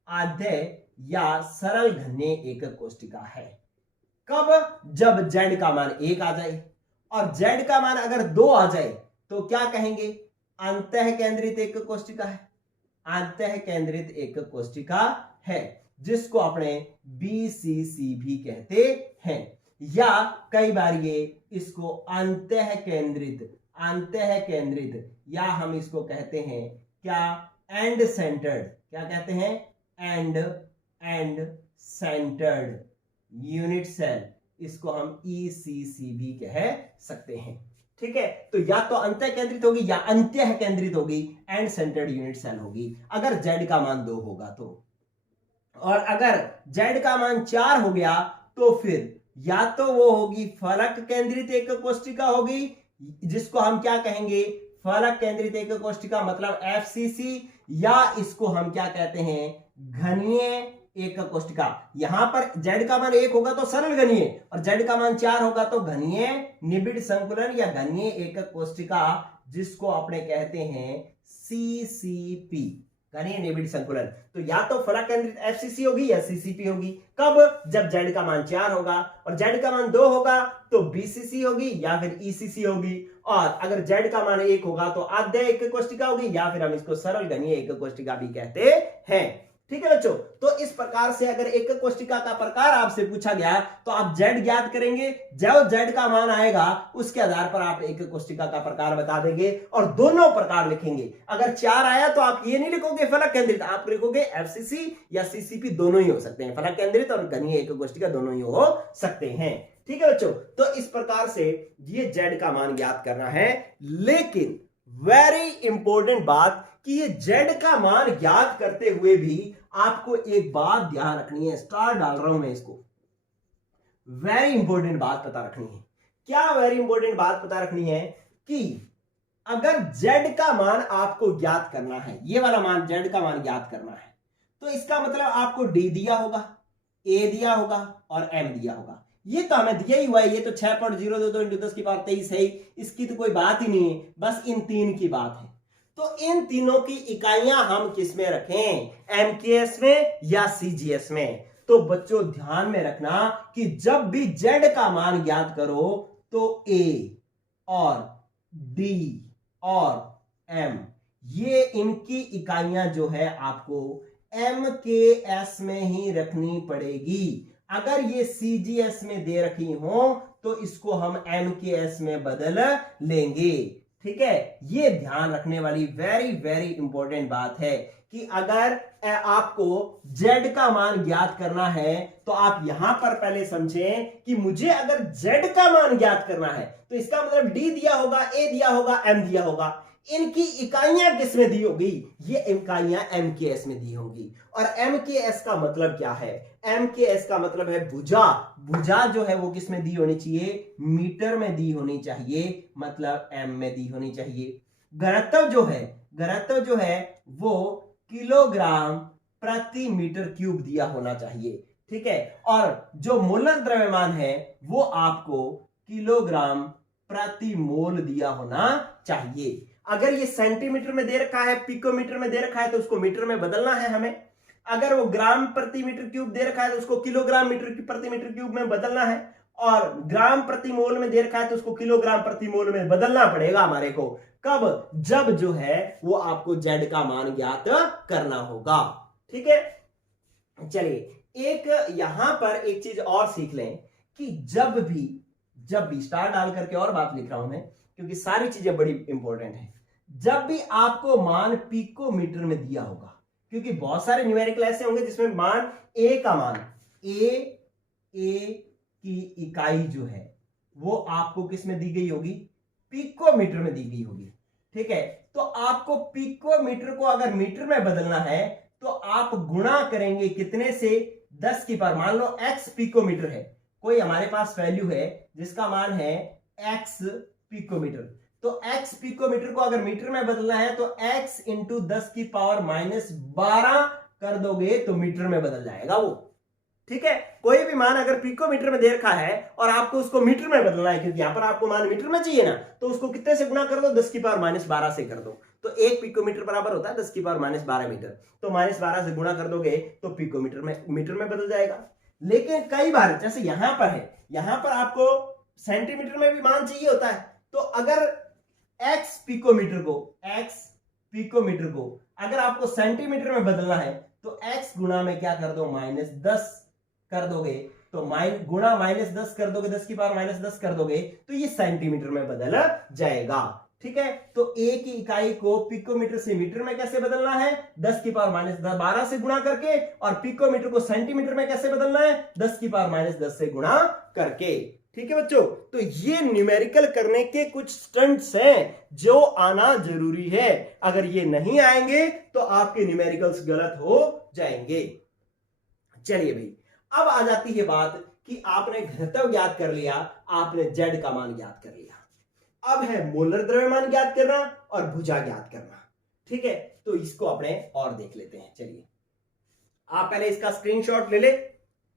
आद्य या सरल घनीय एकक कोष्ठिका है। कब? जब जेड का मान 1 आ जाए, और जेड का मान अगर 2 आ जाए तो क्या कहेंगे, अंतः केंद्रित एकक कोष्ठिका है। अंतः केंद्रित एकक कोष्ठिका है जिसको अपने बीसीसी भी कहते हैं, या कई बार ये इसको अंतः केंद्रित या हम इसको कहते हैं क्या, एंड सेंटर्ड। क्या कहते हैं? एंड सेंटर्ड यूनिट सेल, इसको हम ईसीसी भी कह सकते हैं। ठीक है, तो या तो अंतः केंद्रित होगी या अंत्य केंद्रित होगी, एंड सेंटर्ड यूनिट सेल होगी अगर जेड का मान 2 होगा तो। और अगर जेड का मान 4 हो गया तो फिर या तो वो होगी फलक केंद्रित एकक कोष्ठिका होगी, जिसको हम क्या कहेंगे, फलक केंद्रित एकक कोष्ठिका मतलब एफसीसी, या इसको हम क्या कहते हैं, घनीय एकक कोष्ठिका। यहां पर जेड का मान 1 होगा तो सरल घनीय, और जेड का मान 4 होगा तो घनीय निबिड़ संकुलन या घनीय एकक कोष्ठिका, जिसको अपने कहते हैं सीसीपी, घनीय निबिड़ संकुलन। तो या तो फलक केंद्रित एफसीसी होगी या सीसीपी होगी। कब? जब जेड का मान 4 होगा, और जेड का मान 2 होगा तो बीसीसी होगी या फिर ईसीसी होगी, और अगर जेड का मान 1 होगा तो आद्य एकक कोष्ठिका होगी, या फिर हम इसको सरल घनीय एकक कोष्ठिका भी कहते हैं। ठीक है बच्चों, तो इस प्रकार से अगर एकक कोष्ठिका का प्रकार आपसे पूछा गया तो आप जेड ज्ञात करेंगे, जो जेड का मान आएगा उसके आधार पर आप एकक कोष्ठिका का प्रकार बता देंगे और दोनों प्रकार लिखेंगे। अगर 4 आया तो आप ये नहीं लिखोगे फलक केंद्रित, आप लिखोगे एफसीसी या सीसीपी, दोनों ही हो सकते हैं, फलक केंद्रित और घनीय एकक कोष्ठिका दोनों ही हो सकते हैं। ठीक है बच्चों, तो इस प्रकार से ये जेड का मान ज्ञात करना है। लेकिन वेरी इंपॉर्टेंट बात कि ये जेड का मान ज्ञात करते हुए भी आपको एक बात ध्यान रखनी है, स्टार डाल रहा हूं मैं इसको, वेरी इंपॉर्टेंट बात पता रखनी है। क्या वेरी इंपॉर्टेंट बात पता रखनी है कि अगर जेड का मान आपको ज्ञात करना है, ये वाला मान जेड का मान ज्ञात करना है, तो इसका मतलब आपको डी दिया होगा, ए दिया होगा और एम दिया होगा। ये तो हमें दिया ही हुआ है, ये तो 6.022 × 10⁻23 है, इसकी तो कोई बात ही नहीं है, बस इन 3 की बात है। तो इन तीनों की इकाइयां हम किस में रखें, एमकेएस में या सीजीएस में। तो बच्चों ध्यान में रखना कि जब भी जेड का मान ज्ञात करो तो ए और डी और एम, ये इनकी इकाइयां जो है आपको एमकेएस में ही रखनी पड़ेगी। अगर ये सीजीएस में दे रखी हो तो इसको हम एमकेएस में बदल लेंगे। ठीक है, ये ध्यान रखने वाली वेरी वेरी इंपॉर्टेंट बात है कि अगर आपको जेड का मान ज्ञात करना है तो आप यहां पर पहले समझें कि मुझे अगर जेड का मान ज्ञात करना है तो इसका मतलब डी दिया होगा, ए दिया होगा, एम दिया होगा। इनकी इकाइयां किसमें दी होगी, ये इकाइयां एमकेएस में दी होंगी। और एमकेएस का मतलब क्या है, एमकेएस का मतलब है भुजा। भुजा जो है वो किसमें दी होनी चाहिए, मीटर में दी होनी चाहिए, मतलब एम में दी होनी चाहिए। घनत्व जो है वो किलोग्राम प्रति मीटर क्यूब दिया होना चाहिए। ठीक है, और जो मोलर द्रव्यमान है वो आपको किलोग्राम प्रति मोल दिया होना चाहिए। अगर ये सेंटीमीटर में दे रखा है, पिकोमीटर में दे रखा है, तो उसको मीटर में बदलना है हमें। अगर वो ग्राम प्रति मीटर क्यूब दे रखा है तो उसको किलोग्राम मीटर प्रति मीटर क्यूब में बदलना है, और ग्राम प्रति मोल में दे रखा है तो उसको किलोग्राम प्रति मोल में बदलना पड़ेगा हमारे को। कब? जब जो है वो आपको जेड का मान ज्ञात करना होगा। ठीक है, चलिए एक यहां पर एक चीज और सीख लें कि जब भी स्टार डाल करके और बात लिख रहा हूं मैं, क्योंकि सारी चीजें बड़ी इंपॉर्टेंट है। जब भी आपको मान पिकोमीटर में दिया होगा, क्योंकि बहुत सारे न्यूमेरिकल ऐसे होंगे जिसमें मान ए का मान ए की इकाई जो है वो आपको किस में दी गई होगी? पिकोमीटर में दी गई होगी। ठीक है, तो आपको पिकोमीटर को अगर मीटर में बदलना है तो आप गुणा करेंगे कितने से? 10 की पावर, मान लो x पिकोमीटर है, कोई हमारे पास वैल्यू है जिसका मान है x पिकोमीटर, तो x पिकोमीटर को अगर मीटर में बदलना है तो x इंटू 10 की पावर -12 कर दोगे तो मीटर में बदल जाएगा वो। ठीक है, कोई भी मान अगर पिकोमीटर में दे रखा है और आपको उसको मीटर में बदलना है, क्योंकि यहां पर आपको मान मीटर में चाहिए ना, तो उसको कितने से गुणा कर दो? 10 की पावर -12 से कर दो, तो 1 पिकोमीटर बराबर होता है 10 की पावर -12 मीटर, तो -12 से गुणा कर दोगे तो पिकोमीटर में मीटर में बदल जाएगा। लेकिन कई बार जैसे यहां पर है, यहां पर आपको सेंटीमीटर में भी मान चाहिए होता है, तो अगर x पिकोमीटर को अगर आपको सेंटीमीटर में बदलना है तो x गुणा में क्या कर दो? -10 कर दोगे, तो गुणा -10 कर दोगे, 10 की पावर -10 कर दोगे तो ये सेंटीमीटर में बदल जाएगा। ठीक है, तो a की इकाई को पिकोमीटर से मीटर में कैसे बदलना है? 10 की पावर -12 से गुणा करके, और पिकोमीटर को सेंटीमीटर में कैसे बदलना है? 10 की पावर -10 से गुणा करके। ठीक है बच्चों, तो ये न्यूमेरिकल करने के कुछ स्टंट्स हैं जो आना जरूरी है। अगर ये नहीं आएंगे तो आपके न्यूमेरिकल्स गलत हो जाएंगे। चलिए भाई, अब आ जाती है बात कि आपने घनत्व ज्ञात कर लिया, आपने जेड का मान ज्ञात कर लिया, अब है मोलर द्रव्यमान ज्ञात करना और भुजा ज्ञात करना। ठीक है, तो इसको अपने और देख लेते हैं। चलिए आप पहले इसका स्क्रीनशॉट ले ले,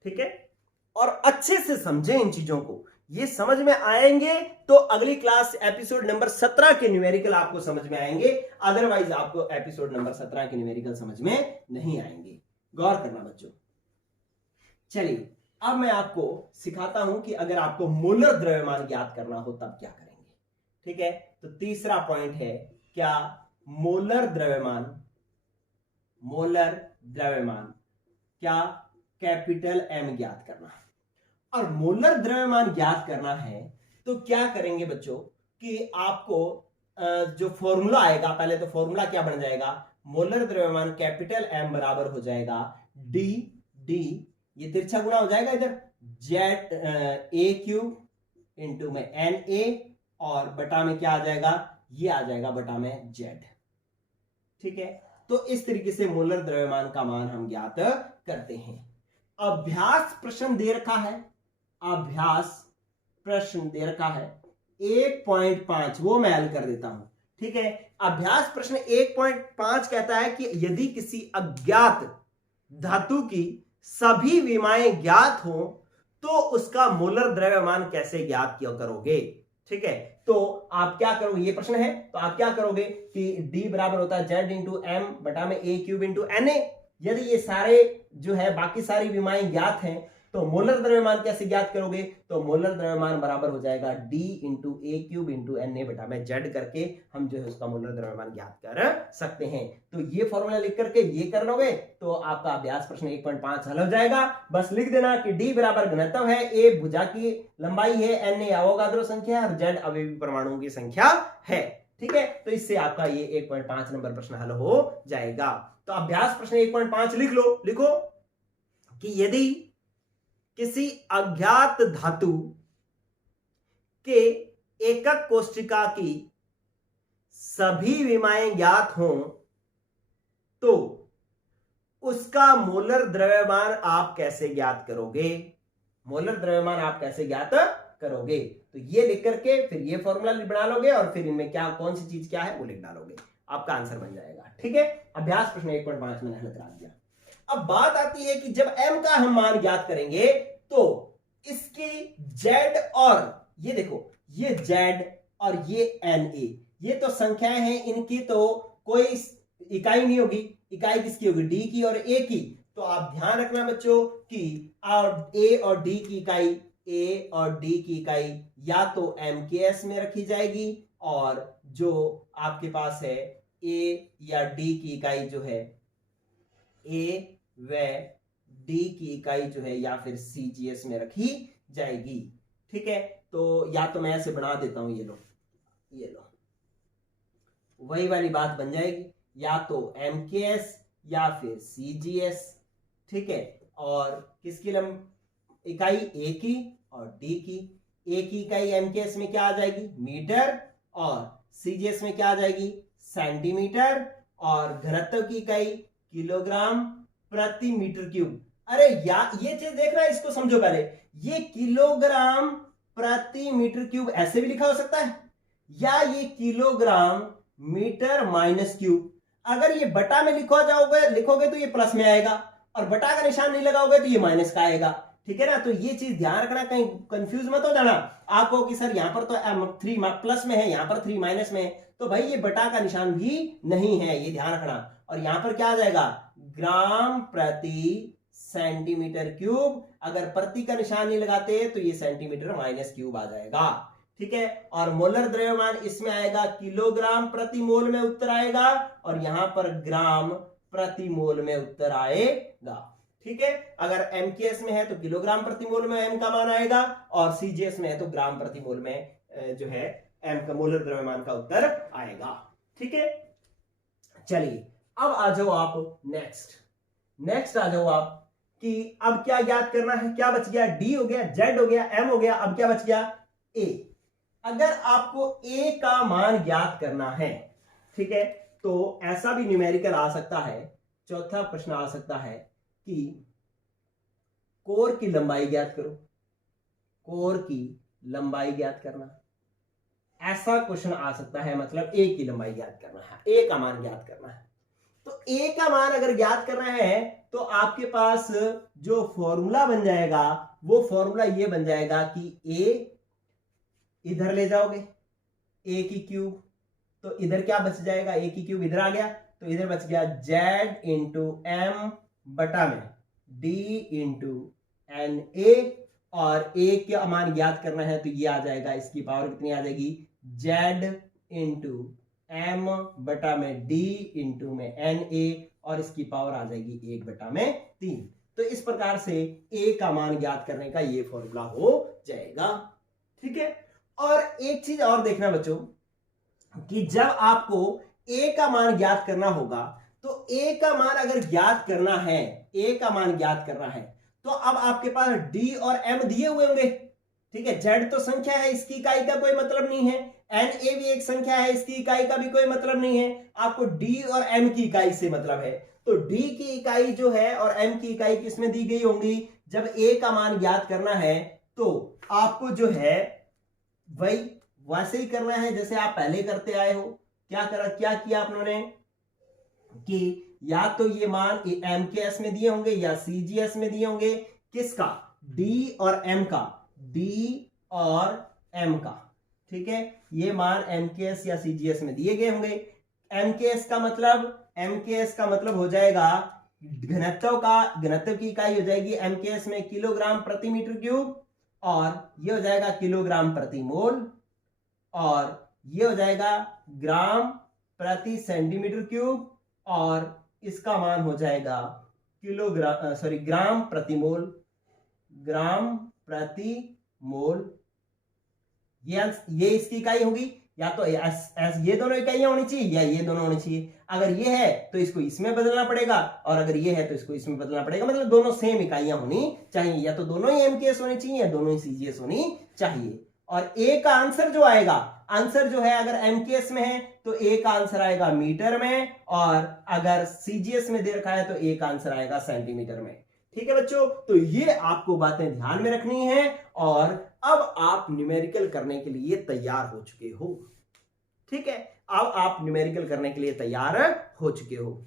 ठीक है, और अच्छे से समझें इन चीजों को। ये समझ में आएंगे तो अगली क्लास एपिसोड नंबर 17 के न्यूमेरिकल आपको समझ में आएंगे, अदरवाइज आपको एपिसोड नंबर 17 के न्यूमेरिकल समझ में नहीं आएंगे। गौर करना बच्चों। चलिए अब मैं आपको सिखाता हूं कि अगर आपको मोलर द्रव्यमान ज्ञात करना हो तब क्या करेंगे। ठीक है, तो तीसरा पॉइंट है क्या? मोलर द्रव्यमान क्या? कैपिटल M ज्ञात करना। और मोलर द्रव्यमान ज्ञात करना है तो क्या करेंगे बच्चों कि आपको जो फॉर्मूला आएगा, पहले तो फॉर्मूला क्या बन जाएगा? मोलर द्रव्यमान कैपिटल M बराबर हो जाएगा डी, ये तिरछा गुणा हो जाएगा इधर, जेड A³ इंटू में NA, और बटा में क्या आ जाएगा? ये आ जाएगा बटा में Z। ठीक है, तो इस तरीके से मोलर द्रव्यमान का मान हम ज्ञात करते हैं। अभ्यास प्रश्न दे रखा है, 1.5, वो मैं हल कर देता हूं। ठीक है, अभ्यास प्रश्न 1.5 कहता है कि यदि किसी अज्ञात धातु की सभी विमाएं ज्ञात हो तो उसका मोलर द्रव्यमान कैसे ज्ञात करोगे। ठीक है, तो आप क्या करोगे? ये प्रश्न है, तो आप क्या करोगे कि D बराबर होता है Z इंटू M बटा में A³ इंटू NA। यदि ये सारे जो है बाकी सारी विमाएं ज्ञात हैं तो मोलर द्रव्यमान कैसे ज्ञात करोगे? तो मोलर द्रव्यमान बराबर हो जाएगा D into A³ into NA बटा में Z करके हम जो है उसका मोलर द्रव्यमान ज्ञात कर सकते हैं। तो ये फॉर्मूला लिख करके ये कर लोगे तो आपका अभ्यास प्रश्न 1.5 हल हो जाएगा। बस लिख देना कि D बराबर घनत्व है, A भुजा की लंबाई है, NA अवोगाद्रो संख्या है और Z अवयवी परमाणुओं की संख्या है। ठीक है, तो इससे आपका ये 1.5 नंबर प्रश्न हल हो जाएगा। तो अभ्यास प्रश्न 1.5 लिखो कि यदि किसी अज्ञात धातु के एकक कोष्ठिका की सभी विमाएं ज्ञात हों तो उसका मोलर द्रव्यमान आप कैसे ज्ञात करोगे? मोलर द्रव्यमान आप कैसे ज्ञात करोगे? तो ये लिख करके फिर ये फॉर्मूला बना लोगे और फिर इनमें क्या कौन सी चीज क्या है वो लिख डालोगे, आपका आंसर बन जाएगा। ठीक है, अभ्यास प्रश्न 1.5 मैंने हल करा दिया। अब बात आती है कि जब M का हम मान ज्ञात करेंगे तो इसकी Z, और ये देखो ये Z और ये NA, ये तो संख्याएं हैं, इनकी तो कोई इकाई नहीं होगी। इकाई किसकी होगी? D की और A की। तो आप ध्यान रखना बच्चों कि A और D की इकाई, A और D की इकाई या तो MKS में रखी जाएगी, और जो आपके पास है A या D की इकाई जो है, A व D की इकाई जो है या फिर CGS में रखी जाएगी। ठीक है, तो या तो मैं ऐसे बना देता हूं, ये लो, ये लो, वही वाली बात बन जाएगी, या तो MKS या फिर CGS। ठीक है, और किसकी इकाई? A की और D की। A की इकाई MKS में क्या आ जाएगी? मीटर, और CGS में क्या आ जाएगी? सेंटीमीटर, और घनत्व की इकाई किलोग्राम प्रति मीटर क्यूब। अरे या ये चीज देख रहा है, इसको समझो पहले। ये किलोग्राम प्रति मीटर क्यूब ऐसे भी लिखा हो सकता है, या ये किलोग्राम मीटर माइनस क्यूब। अगर ये बटा में लिखोगे तो ये प्लस में आएगा, और बटा का निशान नहीं लगाओगे तो ये माइनस का आएगा। ठीक है ना, तो ये चीज ध्यान रखना, कहीं कंफ्यूज मत हो जाना आपको कि सर यहां पर तो 3 प्लस में है, यहां पर 3 माइनस में है। तो भाई ये बटा का निशान भी नहीं है, ये ध्यान रखना। और यहां पर क्या आ जाएगा? ग्राम प्रति सेंटीमीटर क्यूब। अगर प्रति का निशान नहीं लगाते तो ये सेंटीमीटर माइनस क्यूब आ जाएगा। ठीक है, और मोलर द्रव्यमान इसमें आएगा किलोग्राम प्रति मोल में उत्तर आएगा, और यहां पर ग्राम प्रति मोल में उत्तर आएगा। ठीक है, अगर MKS में है तो किलोग्राम प्रति मोल में M का मान आएगा, और CGS में है तो ग्राम प्रति मोल में जो है M का मोलर द्रव्यमान का उत्तर आएगा। ठीक है, चलिए अब आ जाओ आप नेक्स्ट आ जाओ आप कि अब क्या याद करना है। क्या बच गया? D हो गया, Z हो गया, M हो गया, अब क्या बच गया? A। अगर आपको A का मान ज्ञात करना है, ठीक है, तो ऐसा भी न्यूमेरिकल आ सकता है। चौथा प्रश्न आ सकता है कि कोर की लंबाई ज्ञात करो, कोर की लंबाई ज्ञात करना, ऐसा क्वेश्चन आ सकता है। मतलब A की लंबाई ज्ञात करना है, A का मान ज्ञात करना है। तो A का मान अगर ज्ञात करना है तो आपके पास जो फॉर्मूला बन जाएगा वो फॉर्मूला ये बन जाएगा कि A इधर ले जाओगे, A की क्यूब, तो इधर क्या बच जाएगा? A की क्यूब इधर आ गया, तो इधर बच गया Z इंटू M बटा में D इंटू NA, और A का मान ज्ञात करना है तो ये आ जाएगा, इसकी पावर कितनी आ जाएगी? Z इंटू M बटा में D इंटू में NA, और इसकी पावर आ जाएगी 1 बटा में 3। तो इस प्रकार से A का मान ज्ञात करने का ये फॉर्मूला हो जाएगा। ठीक है, और एक चीज और देखना बच्चों कि जब आपको A का मान ज्ञात करना होगा तो A का मान अगर ज्ञात करना है, A का मान ज्ञात करना है, तो अब आपके पास D और M दिए हुए होंगे। ठीक है, Z तो संख्या है, इसकी इकाई का कोई मतलब नहीं है, NA भी एक संख्या है, इसकी इकाई का भी कोई मतलब नहीं है। आपको D और M की इकाई से मतलब है, तो D की इकाई जो है और M की इकाई किसमें दी गई होंगी? जब A का मान ज्ञात करना है तो आपको जो है वही वैसे ही करना है जैसे आप पहले करते आए हो। क्या किया आपने कि या तो ये मान MKS में दिए होंगे या CGS में दिए होंगे। किसका? D और M का, D और M का। ठीक है, ये मान MKS या CGS में दिए गए होंगे। MKS का मतलब हो जाएगा घनत्व की इकाई हो जाएगी MKS में किलोग्राम प्रति मीटर क्यूब, और ये हो जाएगा किलोग्राम प्रति मोल, और ये हो जाएगा ग्राम प्रति सेंटीमीटर क्यूब, और इसका मान हो जाएगा ग्राम प्रति मोल। ये इसकी इकाई होगी, या तो ये दोनों इकाइयां होनी चाहिए या ये दोनों होनी चाहिए। अगर ये है तो इसको इसमें बदलना पड़ेगा, और अगर ये है तो इसको इसमें बदलना पड़ेगा। मतलब दोनों सेम इकाइयां होनी चाहिए, या तो दोनों ही MKS होनी चाहिए या दोनों ही CGS होनी चाहिए। और A का आंसर जो आएगा, आंसर जो है अगर MKS में है तो A का आंसर आएगा मीटर में, और अगर CGS में दे रखा है तो A का आंसर आएगा सेंटीमीटर में। ठीक है बच्चों, तो ये आपको बातें ध्यान में रखनी है, और अब आप न्यूमेरिकल करने के लिए तैयार हो चुके हो। ठीक है, अब आप न्यूमेरिकल करने के लिए तैयार हो चुके हो।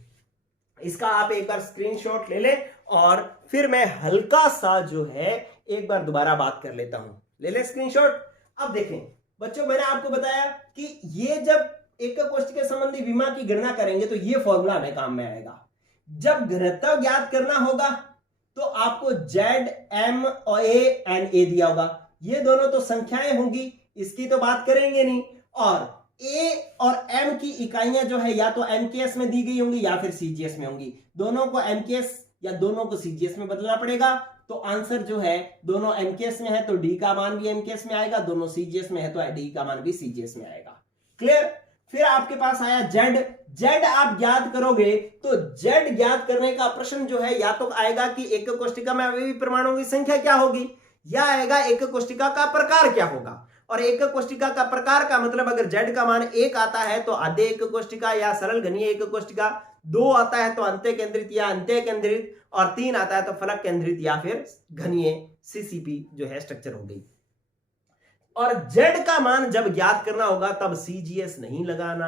इसका आप एक बार स्क्रीनशॉट ले लें, और फिर मैं हल्का सा जो है एक बार दोबारा बात कर लेता हूं। ले ले स्क्रीनशॉट। अब देखें बच्चों मैंने आपको बताया कि ये जब एकक कोष्ठक संबंधी विमा की गणना करेंगे तो ये फॉर्मूला हमें काम में आएगा। जब घनत्व ज्ञात करना होगा तो आपको जेड एम और एन ए दिया होगा, ये दोनों तो संख्याएं होंगी, इसकी तो बात करेंगे नहीं। और ए और एम की इकाइयां जो है या तो एमकेएस में दी गई होंगी या फिर सीजीएस में होंगी, दोनों को एमकेएस या दोनों को सीजीएस में बदलना पड़ेगा। तो आंसर जो है दोनों एमकेएस में है तो डी का मान भी एमकेएस में आएगा, दोनों सीजीएस में है तो डी का मान भी सीजीएस में आएगा। क्लियर? फिर आपके पास आया जेड। जेड आप ज्ञात करोगे तो जेड ज्ञात करने का प्रश्न जो है या तो आएगा कि एकक कोष्ठिका में अवयवी परमाणुओं की संख्या क्या होगी, या आएगा एकक कोष्ठिका का प्रकार क्या होगा। और एकक कोष्ठिका का प्रकार का मतलब अगर जेड का मान 1 आता है तो आधे एकक कोष्ठिका या सरल घनीय एकक कोष्ठिका, 2 आता है तो अंत्य केंद्रित या अंत्य केंद्रित, और 3 आता है तो फलक केंद्रित या फिर घनीय सीसीपी जो है स्ट्रक्चर हो गई। और जेड का मान जब ज्ञात करना होगा तब सीजीएस नहीं लगाना।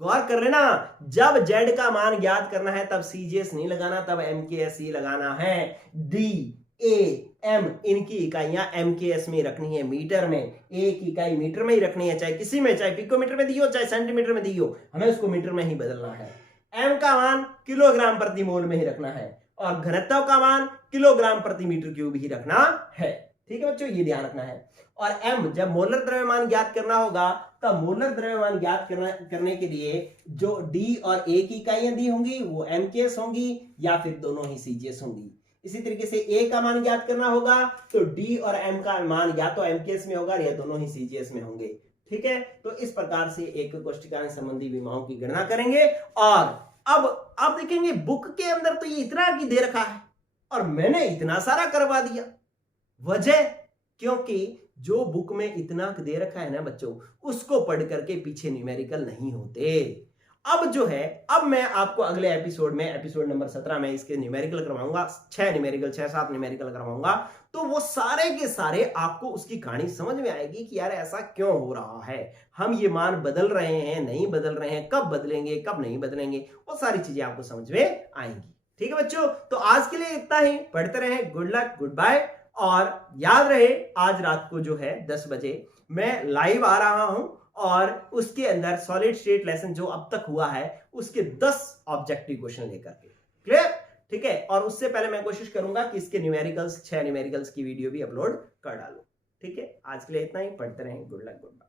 गौर कर लेना, जब जेड का मान ज्ञात करना है तब सीजीएस नहीं लगाना, तब एमकेएस ही लगाना है। डी ए एम इनकी इकाइयां एमकेएस में रखनी है, मीटर में, ए की इकाई मीटर में ही रखनी है, चाहे किसी में, चाहे पिकोमीटर में दी हो चाहे सेंटीमीटर में दी हो, हमें उसको मीटर में ही बदलना है। एम का मान किलोग्राम प्रति मोल में ही रखना है और घनत्व का मान किलोग्राम प्रति मीटर क्यूब ही रखना है। ठीक है बच्चों, ये ध्यान रखना है। और एम जब मोलर द्रव्यमान ज्ञात करना होगा तब मोलर द्रव्यमान ज्ञात करने के लिए जो डी और ए की इकाइयां दी होंगी वो एमकेएस होंगी या फिर दोनों ही सीजीएस होंगी। इसी तरीके से ए का मान ज्ञात करना होगा तो डी और एम का मान या तो एमकेएस में होगा या दोनों ही सीजीएस में होंगे। ठीक है, तो इस प्रकार से एकक कोष्ठिका संबंधी विमाओं की गणना करेंगे। और अब आप देखेंगे बुक के अंदर तो ये इतना की दे रखा है और मैंने इतना सारा करवा दिया। वजह क्योंकि जो बुक में इतना दे रखा है ना बच्चों, उसको पढ़ करके पीछे न्यूमेरिकल नहीं होते। अब जो है, अब मैं आपको अगले एपिसोड में, एपिसोड नंबर 17 में इसके न्यूमेरिकल करवाऊंगा, 6-7 न्यूमेरिकल करवाऊंगा। तो वो सारे के सारे आपको उसकी कहानी समझ में आएगी कि यार ऐसा क्यों हो रहा है, हम ये मान बदल रहे हैं, नहीं बदल रहे हैं, कब बदलेंगे, कब नहीं बदलेंगे, वो सारी चीजें आपको समझ में आएंगी। ठीक है बच्चों, तो आज के लिए इतना ही। पढ़ते रहें। Good luck, good bye. और याद रहे आज रात को जो है 10 बजे मैं लाइव आ रहा हूं और उसके अंदर सॉलिड स्टेट लेसन जो अब तक हुआ है उसके 10 ऑब्जेक्टिव क्वेश्चन लेकर के। क्लियर? ठीक है, और उससे पहले मैं कोशिश करूंगा कि इसके न्यूमेरिकल्स 6 न्यूमेरिकल्स की वीडियो भी अपलोड कर डालूं। ठीक है, आज के लिए इतना ही। पढ़ते रहें। Good luck, good bye.